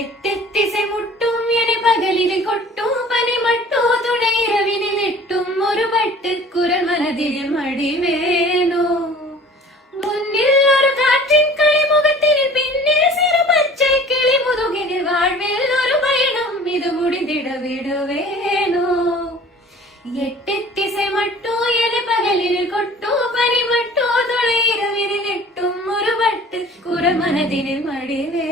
എട്ടെത്തിസை മുട്ടും എനി പകലിൽ കൊട്ടും പനിമട്ടോ തുണൈരവിനിൽ ഇട്ടും ഒരു പട്ടുക്കുരൽ മനതിൽ മടിവേനോ മുന്നിൽ ഒരു കാറ്റിൻ കളിമുഖത്തിൽ പിന്നിൽ സിറു പച്ചை കിളി മുതുകിനിൽ வாழ்வில் ഒരു பயணம் ഇത് முடிந்திட விடுவேனோ എട്ടെത്തിസை மட்டும் എനി പകലിൽ കൊട്ടും പനിമട്ടോ തുണൈരവിനിൽ ഇട്ടും ഒരു പട്ടുക്കുരൽ മനതിൽ മടിവേനോ